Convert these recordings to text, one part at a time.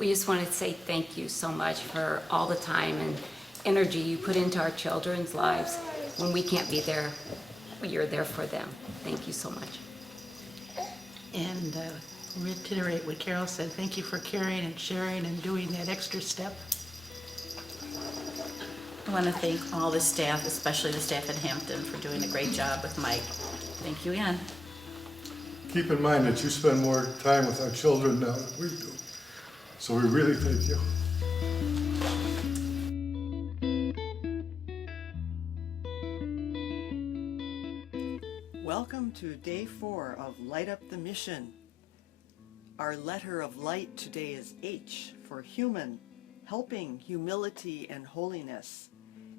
We just wanted to say thank you so much for all the time and energy you put into our children's lives. When we can't be there, you're there for them. Thank you so much. And reiterate what Carol said, thank you for caring and sharing and doing that extra step. I want to thank all the staff, especially the staff at Hampton, for doing a great job with Mike. Thank you again. Keep in mind that you spend more time with our children now than we do. So we really thank you. Welcome to day 4 of Light Up the Mission. Our letter of light today is H for human, helping, humility, and holiness.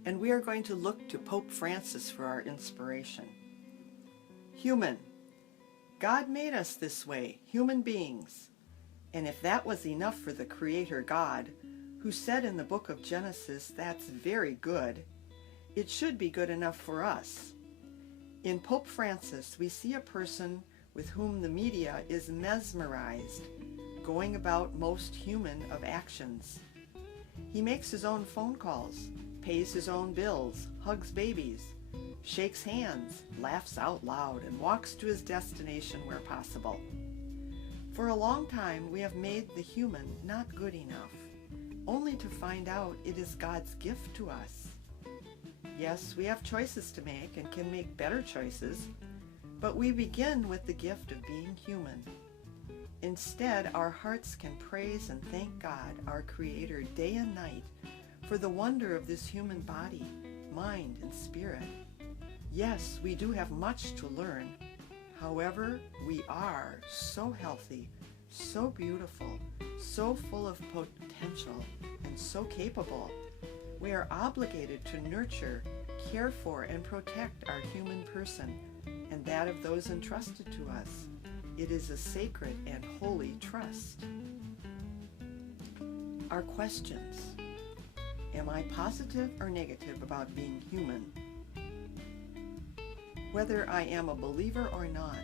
And we are going to look to Pope Francis for our inspiration. Human. God made us this way, human beings. And if that was enough for the Creator God, who said in the book of Genesis, that's very good, it should be good enough for us. In Pope Francis, we see a person with whom the media is mesmerized, going about most human of actions. He makes his own phone calls, pays his own bills, hugs babies, shakes hands, laughs out loud, and walks to his destination where possible. For a long time, we have made the human not good enough, only to find out it is God's gift to us. Yes, we have choices to make and can make better choices, but we begin with the gift of being human. Instead, our hearts can praise and thank God, our Creator, day and night for the wonder of this human body, mind, and spirit. Yes, we do have much to learn. However, we are so healthy, so beautiful, so full of potential, and so capable. We are obligated to nurture, care for, and protect our human person and that of those entrusted to us. It is a sacred and holy trust. Our questions. Am I positive or negative about being human? Whether I am a believer or not,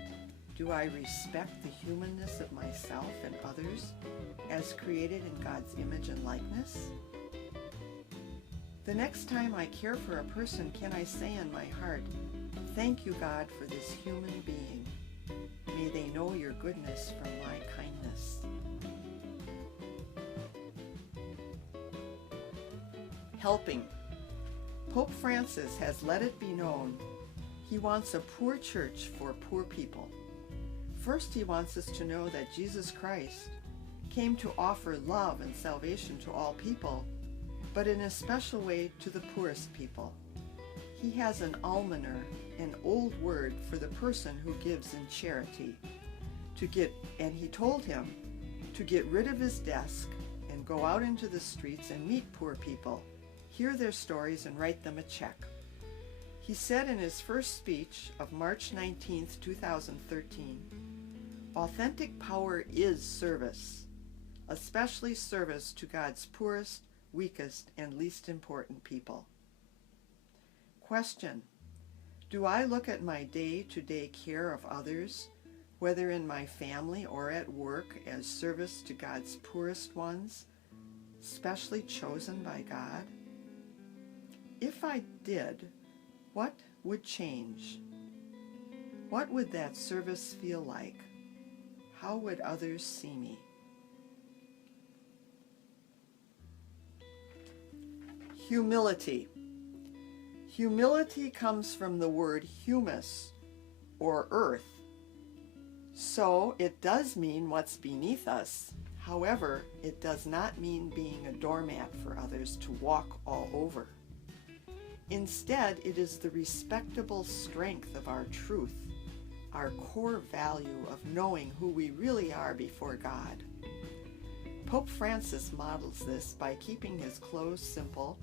do I respect the humanness of myself and others as created in God's image and likeness? The next time I care for a person, can I say in my heart, "Thank you, God, for this human being. May they know your goodness from my kindness." Helping. Pope Francis has let it be known he wants a poor church for poor people. First, he wants us to know that Jesus Christ came to offer love and salvation to all people, but in a special way to the poorest people. He has an almoner, an old word for the person who gives in charity, and he told him to get rid of his desk and go out into the streets and meet poor people, hear their stories, and write them a check. He said in his first speech of March 19th, 2013, "Authentic power is service, especially service to God's poorest, weakest, and least important people." Question. Do I look at my day-to-day care of others, whether in my family or at work, as service to God's poorest ones, specially chosen by God? If I did, what would change? What would that service feel like? How would others see me? Humility. Humility comes from the word humus, or earth. So it does mean what's beneath us. However, it does not mean being a doormat for others to walk all over. Instead, it is the respectable strength of our truth, our core value of knowing who we really are before God. Pope Francis models this by keeping his clothes simple,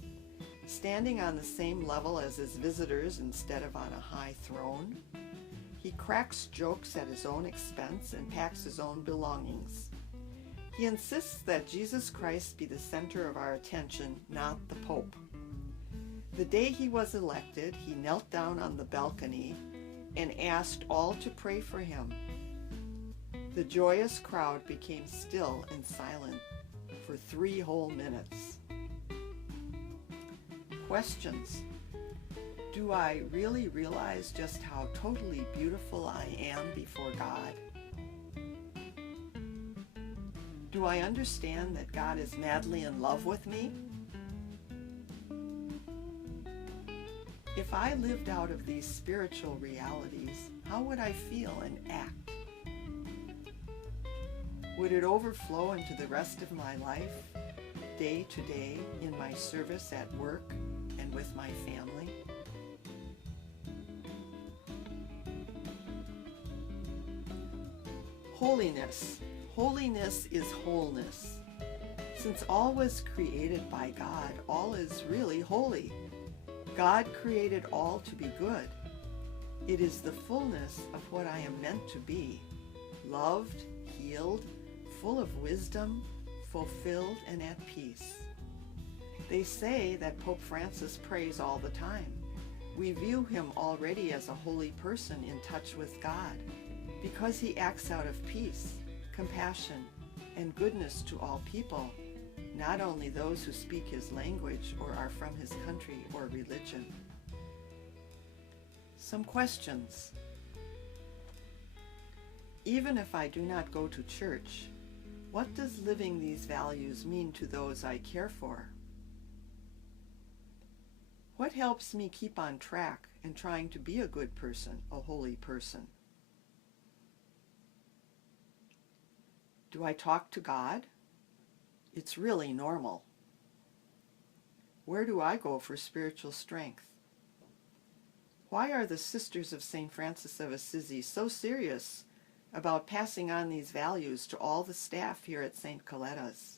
standing on the same level as his visitors instead of on a high throne. He cracks jokes at his own expense and packs his own belongings. He insists that Jesus Christ be the center of our attention, not the Pope. The day he was elected, he knelt down on the balcony and asked all to pray for him. The joyous crowd became still and silent for 3 whole minutes. Questions. Do I really realize just how totally beautiful I am before God? Do I understand that God is madly in love with me? If I lived out of these spiritual realities, how would I feel and act? Would it overflow into the rest of my life, day to day, in my service at work and with my family? Holiness. Holiness is wholeness. Since all was created by God, all is really holy. God created all to be good. It is the fullness of what I am meant to be, loved, healed, full of wisdom, fulfilled, and at peace. They say that Pope Francis prays all the time. We view him already as a holy person in touch with God, because he acts out of peace, compassion, and goodness to all people, not only those who speak his language or are from his country or religion. Some questions. Even if I do not go to church, what does living these values mean to those I care for? What helps me keep on track and trying to be a good person, a holy person? Do I talk to God? It's really normal. Where do I go for spiritual strength? Why are the Sisters of St. Francis of Assisi so serious about passing on these values to all the staff here at St. Coletta's?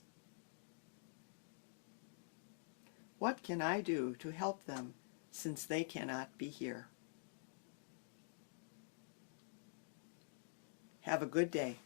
What can I do to help them since they cannot be here? Have a good day.